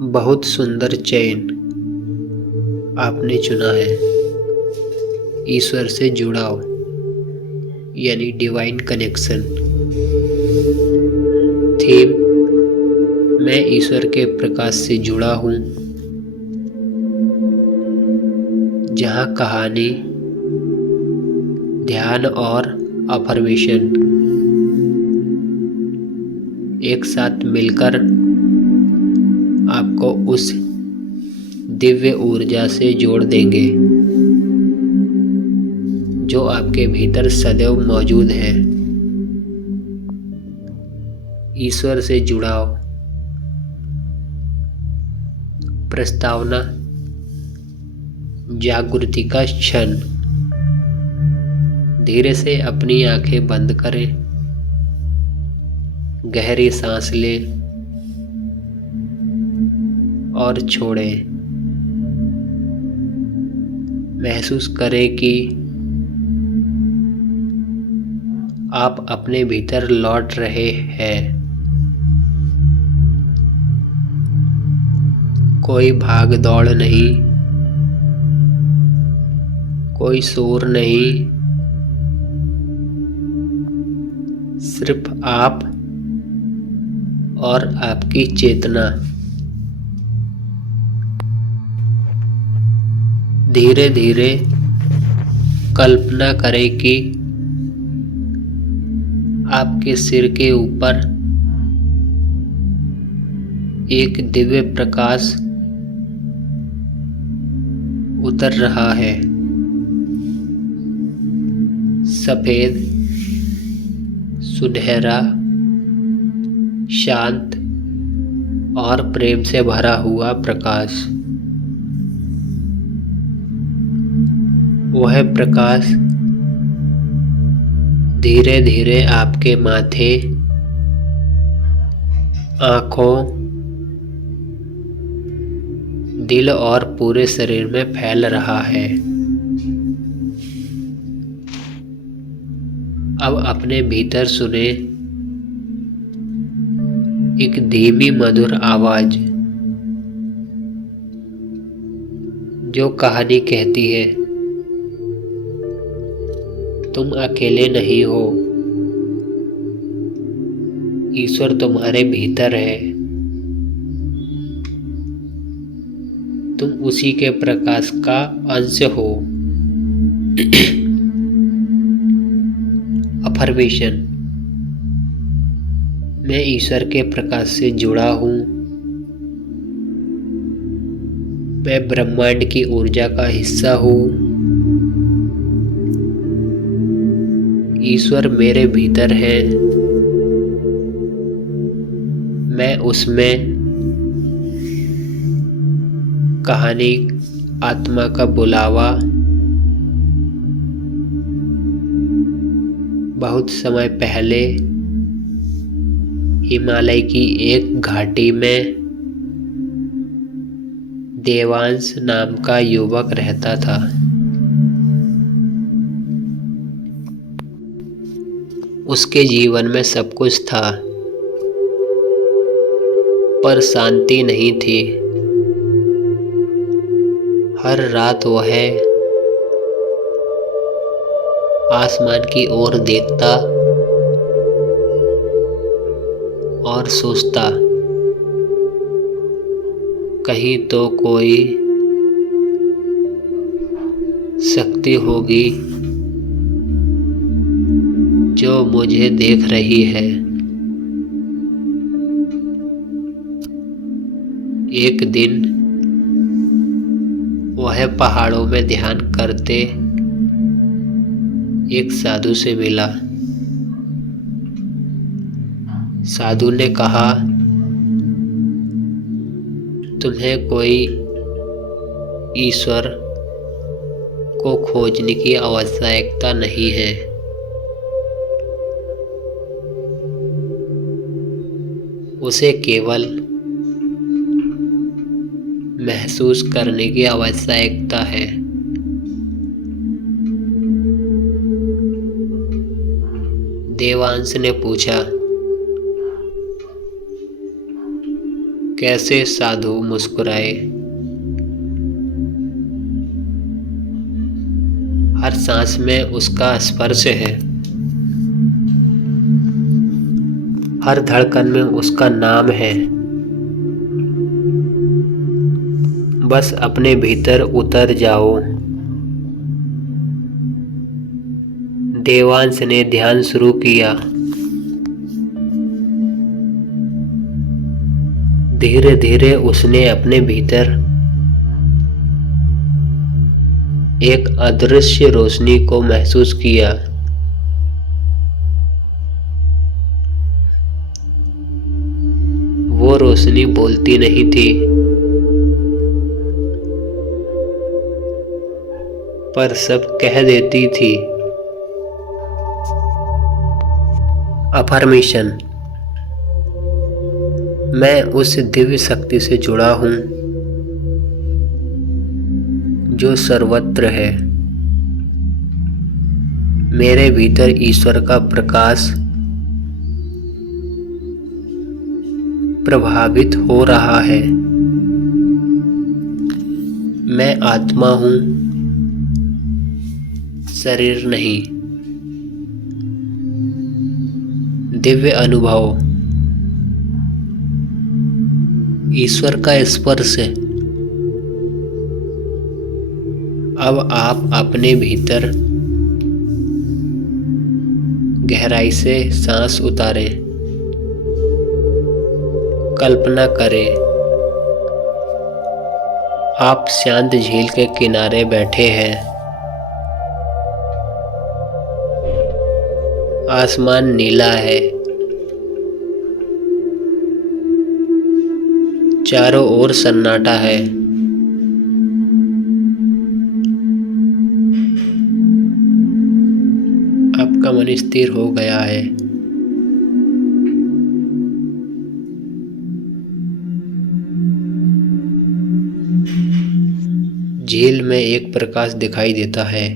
बहुत सुंदर चयन आपने चुना है। ईश्वर से जुड़ाव यानी डिवाइन कनेक्शन। थीम, मैं ईश्वर के प्रकाश से जुड़ा हूँ। जहाँ कहानी, ध्यान और अफर्मेशन एक साथ मिलकर आपको उस दिव्य ऊर्जा से जोड़ देंगे जो आपके भीतर सदैव मौजूद है। ईश्वर से जुड़ाव। प्रस्तावना, जागृति का क्षण। धीरे से अपनी आंखें बंद करें, गहरी सांस लें और छोड़ें। महसूस करें कि आप अपने भीतर लौट रहे हैं। कोई भाग दौड़ नहीं, कोई शोर नहीं, सिर्फ आप और आपकी चेतना। धीरे धीरे कल्पना करें कि आपके सिर के ऊपर एक दिव्य प्रकाश उतर रहा है। सफेद, सुनहरा, शांत और प्रेम से भरा हुआ प्रकाश। वह प्रकाश धीरे धीरे आपके माथे, आँखों, दिल और पूरे शरीर में फैल रहा है। अब अपने भीतर सुने एक धीमी मधुर आवाज जो कहानी कहती है, तुम अकेले नहीं हो। ईश्वर तुम्हारे भीतर है। तुम उसी के प्रकाश का अंश हो। अफर्मेशन, मैं ईश्वर के प्रकाश से जुड़ा हूँ। मैं ब्रह्मांड की ऊर्जा का हिस्सा हूँ। ईश्वर मेरे भीतर है। मैं उसमें। कहानी, आत्मा का बुलावा। बहुत समय पहले हिमालय की एक घाटी में देवांश नाम का युवक रहता था। उसके जीवन में सब कुछ था, पर शांति नहीं थी। हर रात वह आसमान की ओर देखता और सोचता, कहीं तो कोई शक्ति होगी जो मुझे देख रही है। एक दिन वह पहाड़ों में ध्यान करते एक साधु से मिला। साधु ने कहा, तुम्हें कोई ईश्वर को खोजने की आवश्यकता नहीं है। उसे केवल महसूस करने की आवश्यकता है। देवांश ने पूछा, कैसे साधु मुस्कुराए। हर सांस में उसका स्पर्श है, हर धड़कन में उसका नाम है। बस अपने भीतर उतर जाओ। देवांश ने ध्यान शुरू किया। धीरे धीरे उसने अपने भीतर एक अदृश्य रोशनी को महसूस किया। वो रोशनी बोलती नहीं थी, पर सब कह देती थी। अफर्मेशन। मैं उस दिव्य शक्ति से जुड़ा हूं जो सर्वत्र है। मेरे भीतर ईश्वर का प्रकाश प्रभावित हो रहा है। मैं आत्मा हूं, शरीर नहीं। दिव्य अनुभव। ईश्वर का स्पर्श। अब आप अपने भीतर गहराई से सांस उतारें। कल्पना करें, आप शांत झील के किनारे बैठे हैं। आसमान नीला है, चारों ओर सन्नाटा है। आपका मन स्थिर हो गया है। झील में एक प्रकाश दिखाई देता है।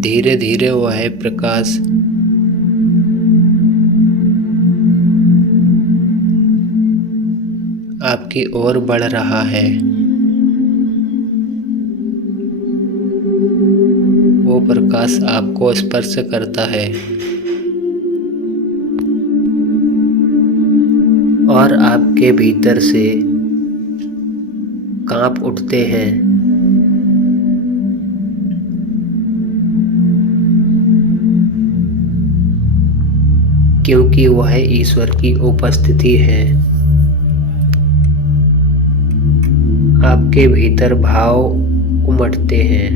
धीरे धीरे वह प्रकाश आपकी ओर बढ़ रहा है। वो प्रकाश आपको स्पर्श करता है और आपके भीतर से कांप उठते हैं। क्योंकि वह ईश्वर की उपस्थिति है। आपके भीतर भाव उमड़ते हैं।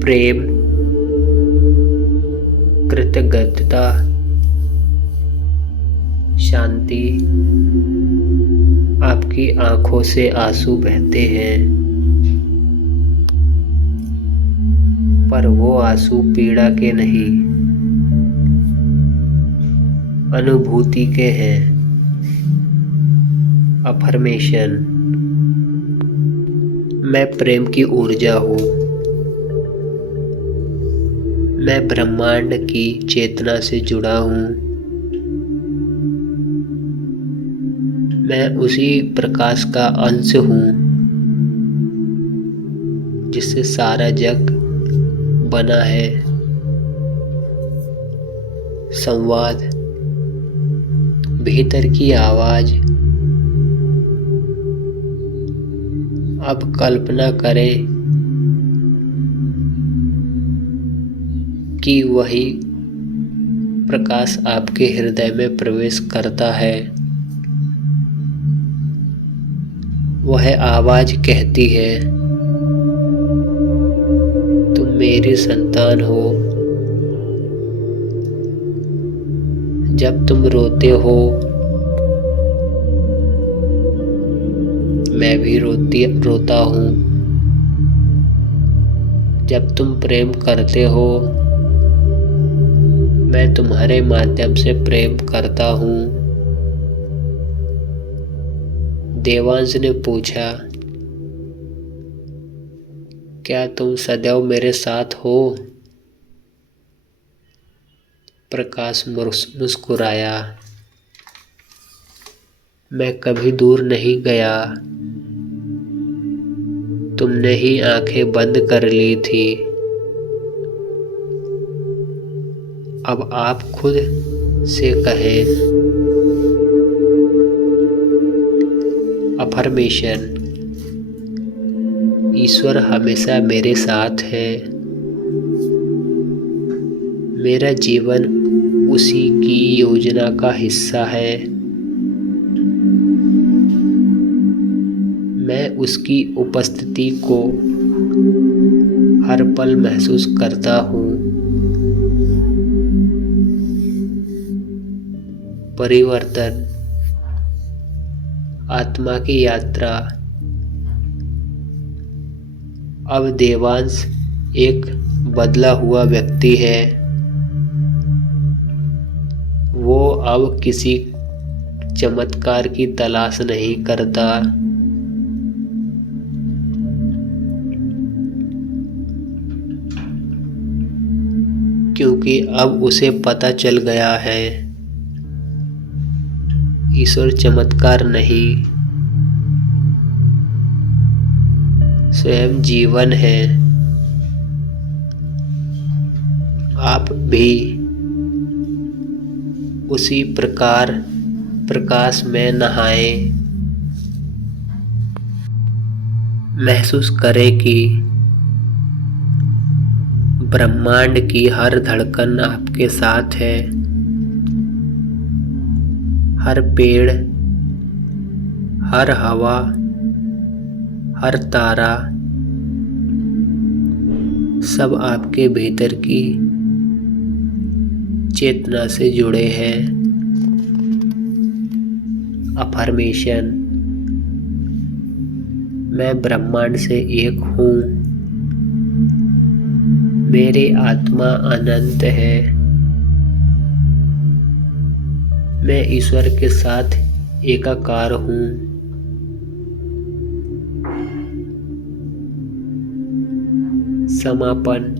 प्रेम, कृतज्ञता, शांति। आपकी आंखों से आंसू बहते हैं, पर वो आंसू पीड़ा के नहीं, अनुभूति के हैं। अफर्मेशन। मैं प्रेम की ऊर्जा हूँ। मैं ब्रह्मांड की चेतना से जुड़ा हूँ। मैं उसी प्रकाश का अंश हूँ जिससे सारा जग बना है। संवाद। भीतर की आवाज। अब कल्पना करें कि वही प्रकाश आपके हृदय में प्रवेश करता है। वह आवाज कहती है, तुम मेरी संतान हो। जब तुम रोते हो, मैं भी रोता हूँ। जब तुम प्रेम करते हो, मैं तुम्हारे माध्यम से प्रेम करता हूँ। देवांश ने पूछा, क्या तुम सदैव मेरे साथ हो? प्रकाश मुस्कुराया। मैं कभी दूर नहीं गया, तुमने ही आंखें बंद कर ली थी। अब आप खुद से कहें। अफर्मेशन। ईश्वर हमेशा मेरे साथ है। मेरा जीवन उसी की योजना का हिस्सा है। मैं उसकी उपस्थिति को हर पल महसूस करता हूँ। परिवर्तन। आत्मा की यात्रा। अब देवांश एक बदला हुआ व्यक्ति है। वो अब किसी चमत्कार की तलाश नहीं करता। क्योंकि अब उसे पता चल गया है, ईश्वर चमत्कार नहीं, स्वयं जीवन है। आप भी उसी प्रकार प्रकाश में नहाएं। महसूस करें कि ब्रह्मांड की हर धड़कन आपके साथ है। हर पेड़, हर हवा, हर तारा, सब आपके भीतर की चेतना से जुड़े हैं। अफर्मेशन। मैं ब्रह्मांड से एक हूँ। मेरी आत्मा अनंत है। मैं ईश्वर के साथ एकाकार हूँ। समापन।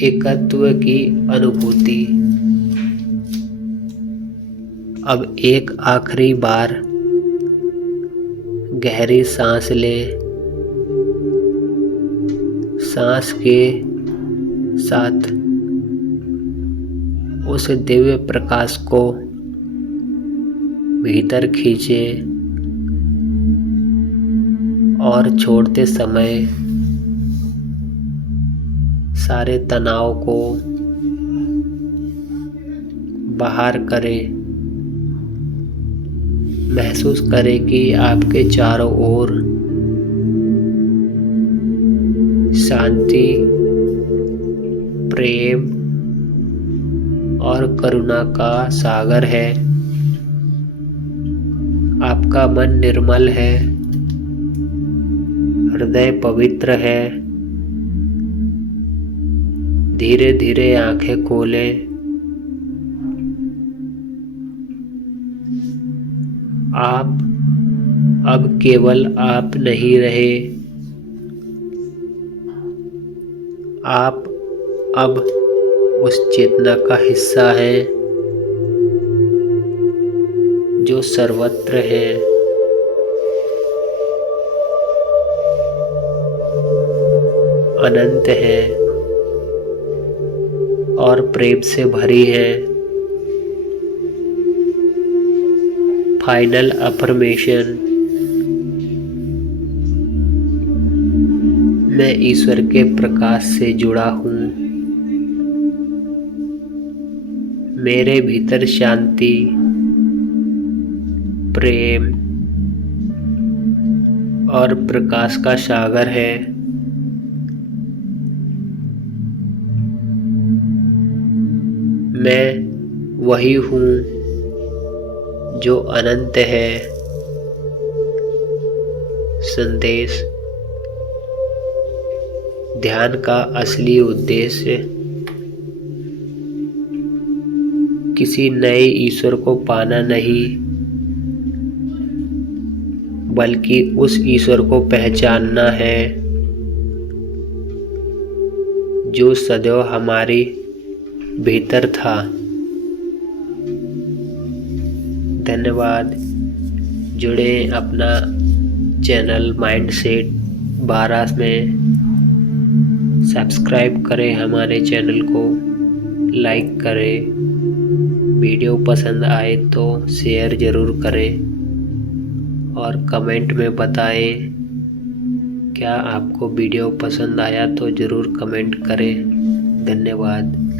एकत्व की अनुभूति। अब एक आखिरी बार गहरी सांस ले। सांस के साथ उस दिव्य प्रकाश को भीतर खींचे और छोड़ते समय सारे तनाव को बाहर करें। महसूस करें कि आपके चारों ओर शांति, प्रेम और करुणा का सागर है। आपका मन निर्मल है, हृदय पवित्र है। धीरे धीरे आंखें खोलें। आप अब केवल आप नहीं रहे। आप अब उस चेतना का हिस्सा हैं जो सर्वत्र है। अनंत है और प्रेम से भरी है। Final affirmation. मैं ईश्वर के प्रकाश से जुड़ा हूँ। मेरे भीतर शांति, प्रेम और प्रकाश का सागर है। मैं वही हूँ जो अनंत है। संदेश। ध्यान का असली उद्देश्य किसी नए ईश्वर को पाना नहीं, बल्कि उस ईश्वर को पहचानना है जो सदैव हमारे भीतर था। धन्यवाद। जुड़े अपना चैनल माइंडसेट 12 में। सब्सक्राइब करें हमारे चैनल को, लाइक करें, वीडियो पसंद आए तो शेयर ज़रूर करें और कमेंट में बताएं क्या आपको वीडियो पसंद आया तो ज़रूर कमेंट करें। धन्यवाद।